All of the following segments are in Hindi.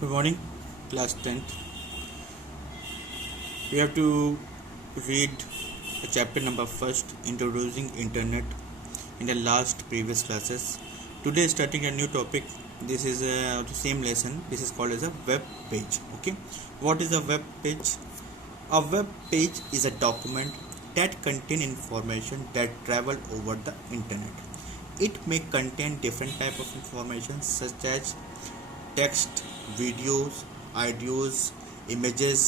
Good morning, class 10th. We have to read chapter number first, introducing internet, in the last previous classes. Today starting a new topic. This is the same lesson. This is called as a web page. Okay, what is a web page? A web page is a document that contain information that travel over the internet. It may contain different type of information such as text, videos, audios, images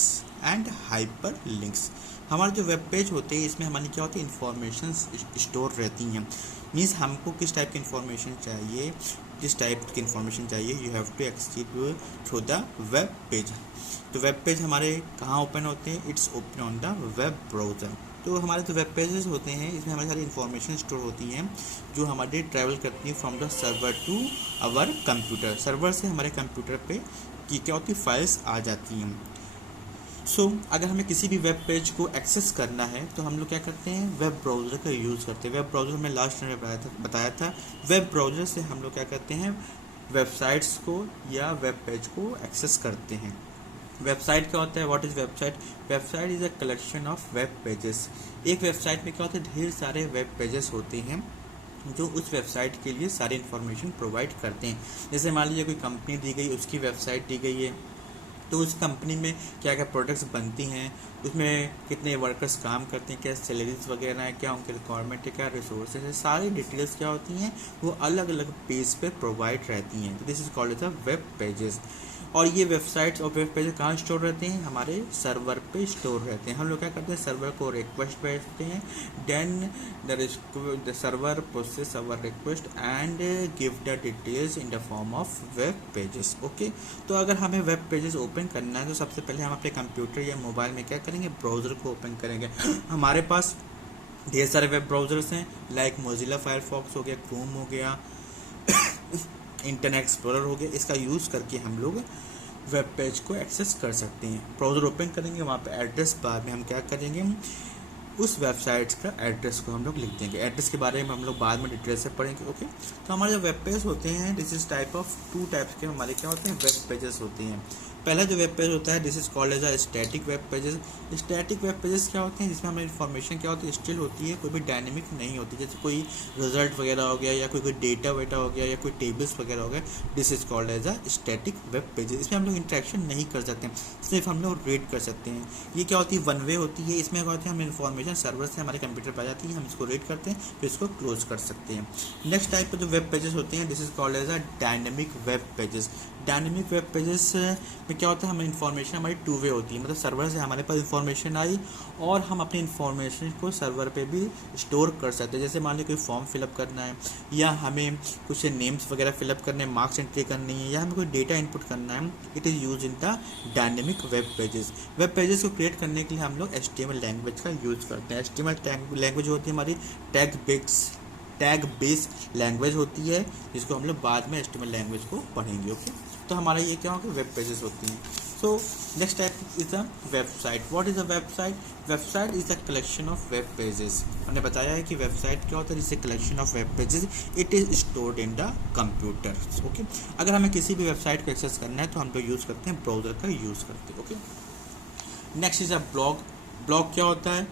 and hyper links. हमारे जो वेब पेज होते हैं इसमें हमारी क्या होती है, इंफॉर्मेशन स्टोर रहती हैं. मीन्स हमको किस टाइप की इंफॉर्मेशन चाहिए, जिस टाइप की इंफॉर्मेशन चाहिए you have to access through the web page. तो वेब पेज हमारे कहाँ ओपन होते हैं? It's open on the web browser. तो हमारे जो वेब पेजेस होते हैं इसमें हमारी सारी इन्फॉर्मेशन स्टोर होती हैं जो हमारे ट्रैवल करती है from the server to our computer. Server से हमारे कंप्यूटर पे की क्या होती है, फाइल्स आ जाती हैं. सो अगर हमें किसी भी वेब पेज को एक्सेस करना है तो हम लोग क्या करते हैं, वेब ब्राउज़र का यूज़ करते हैं. वेब ब्राउज़र में लास्ट में बताया था. वेब ब्राउज़र से हम लोग क्या करते हैं, वेबसाइट्स को या वेब पेज को एक्सेस करते हैं. वेबसाइट क्या होता है, what is website? Website is a collection of web pages. एक वेबसाइट में क्या होता है, ढेर सारे वेब पेजेस होते हैं जो उस वेबसाइट के लिए सारी इन्फॉर्मेशन प्रोवाइड करते हैं. जैसे मान लीजिए कोई कंपनी दी गई, उसकी वेबसाइट दी गई है, तो उस कंपनी में क्या क्या प्रोडक्ट्स बनती हैं, उसमें कितने वर्कर्स काम करते हैं, क्या सैलरीज वगैरह है, क्या उनकी रिक्वायरमेंट है, क्या रिसोर्सेज है, सारी डिटेल्स क्या होती हैं वो अलग अलग पेज पे प्रोवाइड रहती हैं. तो this is called as a web pages. और ये वेबसाइट्स और वेब पेज कहाँ स्टोर रहते हैं, हमारे सर्वर पे स्टोर रहते हैं. हम लोग क्या करते हैं, सर्वर को रिक्वेस्ट भेजते हैं, then the server process our request and give the details in the form of web pages. Okay, तो अगर हमें वेब पेजेस ओपन करना है तो सबसे पहले हम अपने कंप्यूटर या मोबाइल में क्या करेंगे, ब्राउज़र को ओपन करेंगे. हमारे पास ढेर सारे वेब ब्राउज़र्स हैं, लाइक मोजिला फायरफॉक्स हो गया, क्रोम हो गया, इंटरनेट एक्सप्लोरर हो गया. इसका यूज़ करके हम लोग वेब पेज को एक्सेस कर सकते हैं. ब्राउज़र ओपन करेंगे, वहाँ पे एड्रेस बार में हम क्या करेंगे, उस वेबसाइट्स का एड्रेस को हम लोग लिख देंगे. एड्रेस के बारे में हम लोग बाद में डिटेल से पढ़ेंगे. ओके, तो हमारे जो वेब पेज होते हैं this is type of two types के हमारे क्या होते हैं, वेब पेजेस होते हैं. पहला जो वेब पेज होता है this is called as a static web pages. Static web pages क्या होते हैं, जिसमें हमें इन्फॉर्मेशन क्या होती है, स्टिल होती है, कोई भी डायनेमिक नहीं होती. जैसे कोई रिजल्ट वगैरह हो गया या कोई डेटा वेटा हो गया या कोई टेबल्स वगैरह हो गया, this is called as a static web pages. इसमें हम लोग इंटरेक्शन नहीं कर सकते, सिर्फ हम लोग रीड कर सकते हैं. ये क्या होती है, वन वे होती है. इसमें क्या होती है, हमें इन्फॉर्मेशन सर्वर से हमारे कंप्यूटर पर आ जाती है, हम इसको रीड करते हैं फिर इसको क्लोज कर सकते हैं. नेक्स्ट टाइप के जो वेब पेजेस होते हैं this is called as a dynamic web pages. Dynamic web pages में क्या होता है, हमें इन्फॉर्मेशन हमारी टू वे होती है, मतलब सर्वर से हमारे पास इन्फॉर्मेशन आई और हम अपनी इन्फॉर्मेशन को सर्वर पे भी स्टोर कर सकते हैं. जैसे मान लीजिए कोई फॉर्म फिलअप करना है या हमें कुछ नेम्स वगैरह फिलअप करने, मार्क्स एंट्री करनी है या हमें कोई डेटा इनपुट करना है, it is use in the dynamic web pages. Web pages को क्रिएट करने के लिए हम लोग HTML लैंग्वेज का यूज़ करते हैं. HTML लैंग्वेज होती है हमारी टैग बेस्ड लैंग्वेज होती है, जिसको हम लोग बाद में HTML लैंग्वेज को पढ़ेंगे. ओके, तो हमारा ये क्या होगा, वेब पेजेस होती हैं. So next type is a website. What is a website? Website is a collection of web pages. हमने बताया है कि वेबसाइट क्या होता है, is a collection of web pages. It is stored in the computer. Okay, अगर हमें किसी भी वेबसाइट को एक्सेस करना है तो हम लोग यूज़ करते हैं ब्राउज़र का यूज़ करते हैं. Okay, next is a blog. Blog क्या होता है,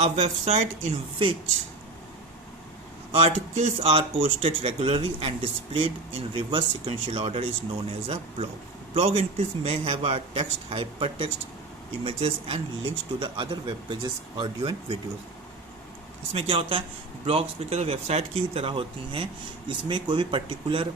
a website in which articles are posted regularly and displayed in reverse sequential order is known as a blog. Blog entries may have a text, hypertext, images and links to the other web pages, audio and videos. इसमें क्या होता है, ब्लॉग्स पे क्या वेबसाइट की ही तरह होती हैं. इसमें कोई भी पर्टिकुलर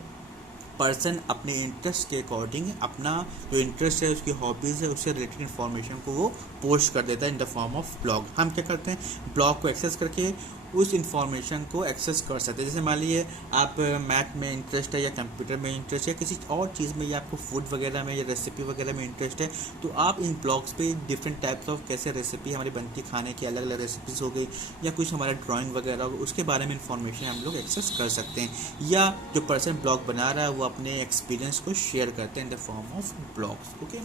पर्सन अपने इंटरेस्ट के अकॉर्डिंग अपना जो इंटरेस्ट है, उसकी हॉबीज़ है, उससे रिलेटेड इन्फॉर्मेशन को वो पोस्ट कर देता है इन द फॉर्म ऑफ ब्लॉग. हम क्या करते हैं, ब्लॉग को एक्सेस करके उस इंफॉर्मेशन को एक्सेस कर सकते हैं. जैसे मान लीजिए आप मैथ में इंटरेस्ट है या कंप्यूटर में इंटरेस्ट है, किसी और चीज़ में या आपको फूड वगैरह में या रेसिपी वगैरह में इंटरेस्ट है, तो आप इन ब्लॉग्स पे डिफरेंट टाइप्स ऑफ कैसे रेसिपी हमारी बनती, खाने की अलग अलग रेसिपीज़ हो गई या कुछ हमारा ड्राइंग वगैरह हो, उसके बारे में इंफॉर्मेशन हम लोग एक्सेस कर सकते हैं. या जो पर्सन ब्लॉग बना रहा है वो अपने एक्सपीरियंस को शेयर करते हैं इन the form of blogs. Okay,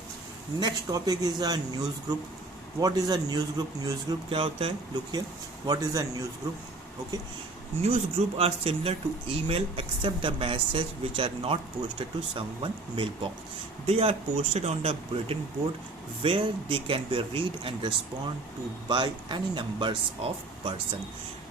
next topic is a news group. What is a news group? News group क्या होता है, look here, what is a news group. Okay, News group are similar to email except the message which are not posted to someone mailbox. They are posted on the bulletin board where they can be read and respond to by any numbers of person.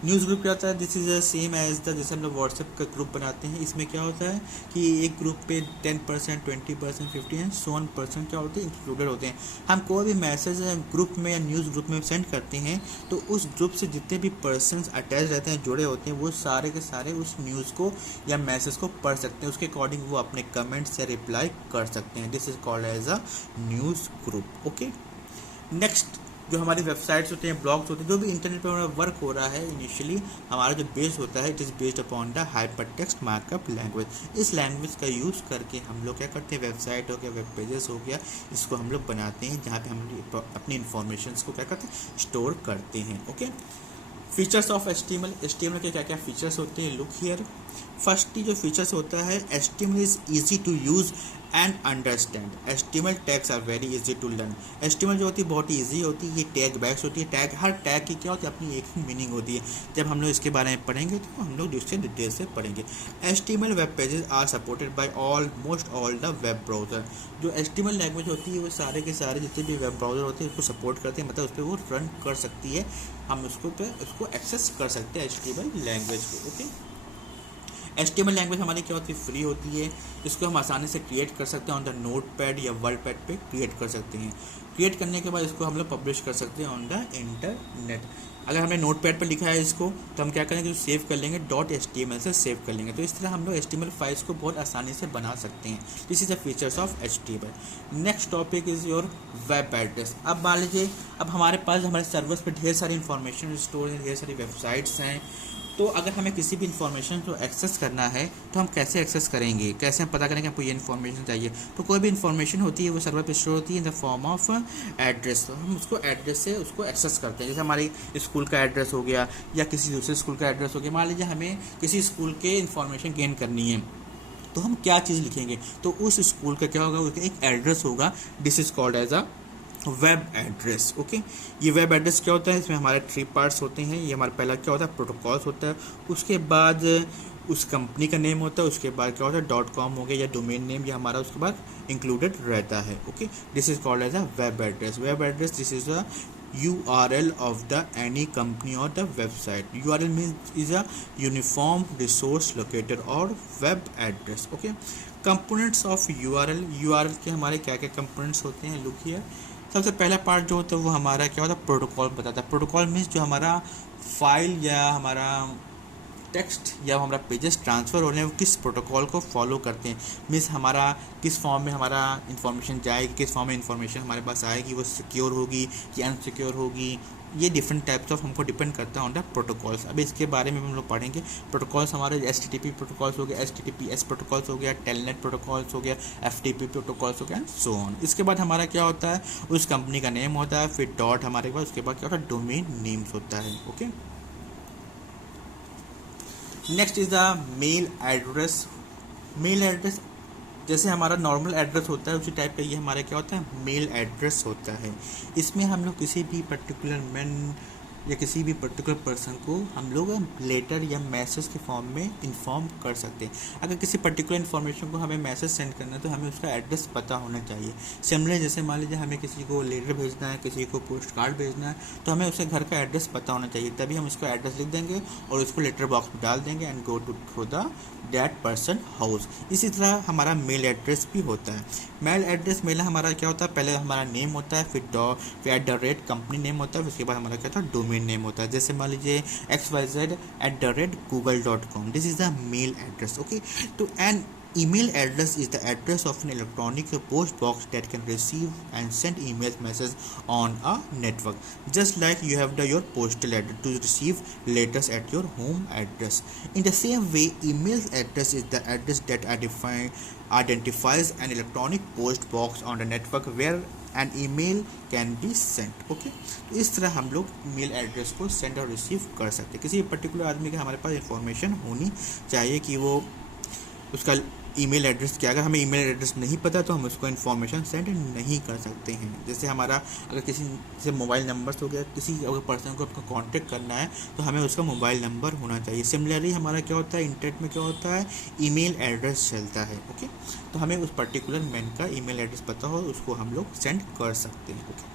News group क्या होता है? This is same as the जैसे हम लोग व्हाट्सएप का ग्रुप बनाते हैं. इसमें क्या होता है कि एक ग्रुप पे 10%, 20%, 50 एंड 100% क्या होते हैं, इंक्लूडेड होते हैं. हम कोई भी मैसेज ग्रुप में या न्यूज़ ग्रुप में सेंड करते हैं तो उस ग्रुप से जितने भी पर्सनस अटैच रहते हैं, जुड़े होते हैं, वो सारे के सारे उस न्यूज़ को या मैसेज को पढ़ सकते हैं. उसके अकॉर्डिंग वो अपने कमेंट से रिप्लाई कर सकते हैं. This is called as a news group. Okay, next जो हमारी वेबसाइट्स होते हैं, ब्लॉग्स होते हैं, जो भी इंटरनेट पर हमारा वर्क हो रहा है, इनिशियली हमारा जो बेस होता है, it is based upon the hyper text markup language. इस लैंग्वेज का यूज़ करके हम लोग क्या करते हैं, वेबसाइट हो गया, वेब पेजेस हो गया, इसको हम लोग बनाते हैं जहाँ पे हम अपनी इन्फॉर्मेशन को क्या करते हैं, स्टोर करते हैं. ओके, फीचर्स ऑफ HTML के क्या क्या फीचर्स होते हैं, लुक हियर. फर्स्ट जो फीचर्स होता है, HTML is easy to use and understand. HTML tags are very easy to learn. HTML जो होती है बहुत ही ईजी होती है. ये टैग बैग्स होती है. टैग, हर टैग की क्या होती है, अपनी एक ही मीनिंग होती है. जब हम लोग इसके बारे में पढ़ेंगे तो हम लोग इससे डिटेल से पढ़ेंगे. HTML web pages are supported by almost all the web browser. जो HTML लैंग्वेज होती है वो सारे के सारे जितने भी वेब ब्राउज़र होते हैं उसको सपोर्ट करते हैं, मतलब उस पर वो रन कर सकती है. हम उसको एक्सेस कर सकते हैं HTML लैंग्वेज को. ओके, HTML लैंग्वेज हमारी क्या होती है, फ्री होती है. इसको हम आसानी से क्रिएट कर सकते हैं ऑन द नोटपैड या वर्डपैड पे क्रिएट कर सकते हैं. क्रिएट करने के बाद इसको हम लोग पब्लिश कर सकते हैं ऑन द इंटरनेट. अगर हमने नोटपैड पर लिखा है इसको तो हम क्या करेंगे, सेव कर लेंगे, .html से सेव कर लेंगे. तो इस तरह हम लोग HTML फाइल्स को बहुत आसानी से बना सकते हैं. This is the features of HTML. Next topic is your web address. अब मान लीजिए, अब हमारे पास हमारे सर्वर्स पर ढेर सारी इन्फॉर्मेशन स्टोर है, ढेर सारी वेबसाइट्स हैं. तो अगर हमें किसी भी इन्फॉर्मेशन को एक्सेस करना है तो हम कैसे एक्सेस करेंगे, कैसे हम पता करेंगे हमको ये इन्फॉर्मेशन चाहिए. तो कोई भी इन्फॉर्मेशन होती है वो सर्वर पे स्टोर होती है इन द फॉर्म ऑफ एड्रेस. तो हम उसको एड्रेस से उसको एक्सेस करते हैं. जैसे हमारी स्कूल का एड्रेस हो गया या किसी दूसरे स्कूल का एड्रेस हो गया. मान लीजिए हमें किसी स्कूल के इन्फॉर्मेशन गेन करनी है तो हम क्या चीज़ लिखेंगे, तो उस स्कूल का क्या होगा, उसका एक एड्रेस होगा. This is called as a web address. Okay, ये वेब एड्रेस क्या होता है, इसमें हमारे 3 पार्ट्स होते हैं. ये हमारा पहला क्या होता है, प्रोटोकॉल्स होता है. उसके बाद उस कंपनी का नेम होता है. उसके बाद क्या होता है, .com हो गया या डोमेन नेम, या हमारा उसके बाद इंक्लूडेड रहता है. Okay, this is called as a web address. Web address, this is a URL of the any company or the website. URL means is a uniform resource locator or web address. Okay, components of URL के हमारे क्या क्या components होते हैं, look here. सबसे पहला पार्ट जो होता है वो हमारा क्या होता है, प्रोटोकॉल बताता है. प्रोटोकॉल मीन्स जो हमारा फाइल या हमारा टेक्स्ट या हमारा पेजेस ट्रांसफ़र हो रहे हैं वो किस प्रोटोकॉल को फॉलो करते हैं. मीन्स हमारा किस फॉर्म में हमारा इन्फॉर्मेशन जाएगी, किस फॉर्म में इन्फॉर्मेशन हमारे पास आएगी, वो सिक्योर होगी या अनसिक्योर होगी. ये डिफरेंट टाइप्स ऑफ हमको डिपेंड करता है ऑन द प्रोटोकॉल्स. अभी इसके बारे में हम लोग पढ़ेंगे. प्रोटोकॉल्स हमारे HTTP प्रोटोकॉल्स हो गया, HTTPS प्रोटोकॉल्स हो गया, टेलनेट प्रोटोकॉल्स हो गया, FTP प्रोटोकॉल्स हो गया, एंड सो ऑन. इसके बाद हमारा क्या होता है, उस कंपनी का नेम होता है, फिर डॉट हमारे पास, उसके बाद क्या होता है, डोमेन नेम्स होता है. Okay, next is the mail address. Mail address जैसे हमारा नॉर्मल एड्रेस होता है उसी टाइप का ये हमारा क्या होता है, मेल एड्रेस होता है. इसमें हम लोग किसी भी पर्टिकुलर मैन या किसी भी पर्टिकुलर पर्सन को हम लोग लेटर या मैसेज के फॉर्म में इन्फॉर्म कर सकते हैं. अगर किसी पर्टिकुलर इन्फॉर्मेशन को हमें मैसेज सेंड करना है तो हमें उसका एड्रेस पता होना चाहिए. सिमिलर जैसे मान लीजिए हमें किसी को लेटर भेजना है, किसी को पोस्ट कार्ड भेजना है, तो हमें उसके घर का एड्रेस पता होना चाहिए. तभी हम उसको एड्रेस लिख देंगे और उसको लेटर बॉक्स में डाल देंगे and go to through the that person house. इसी तरह हमारा मेल एड्रेस भी होता है. मेल एड्रेस मेल हमारा क्या होता है, पहले हमारा नेम होता है, फिर @ कंपनी नेम होता है, उसके बाद हमारा क्या होता है, डोमेन नेम होता है. जैसे मान लीजिए xyz@google.com. This is the mail address. Okay, तो an email address is the address of an electronic post box that can receive and send email messages on a network, just like you have your postal address to receive letters at your home address. In the same way, email address is the address that identifies an electronic post box on the network where an email can be sent. Okay, तो इस तरह हम लोग मेल एड्रेस को सेंड और रिसीव कर सकते हैं. किसी पर्टिकुलर आदमी का हमारे पास इंफॉर्मेशन होनी चाहिए कि वो उसका ईमेल एड्रेस क्या, अगर हमें ईमेल एड्रेस नहीं पता तो हम उसको इन्फॉर्मेशन सेंड नहीं कर सकते हैं। जैसे हमारा अगर किसी से मोबाइल नंबर्स हो गया, किसी अगर पर्सन को आपको कांटेक्ट करना है तो हमें उसका मोबाइल नंबर होना चाहिए। सिमिलरली हमारा क्या होता है, इंटरनेट में क्या होता है, ईमेल एड्रेस चलता है। ओके, तो हमें उस पर्टिकुलर मैन का ईमेल एड्रेस पता हो, उसको हम लोग सेंड कर सकते हैं। ओके।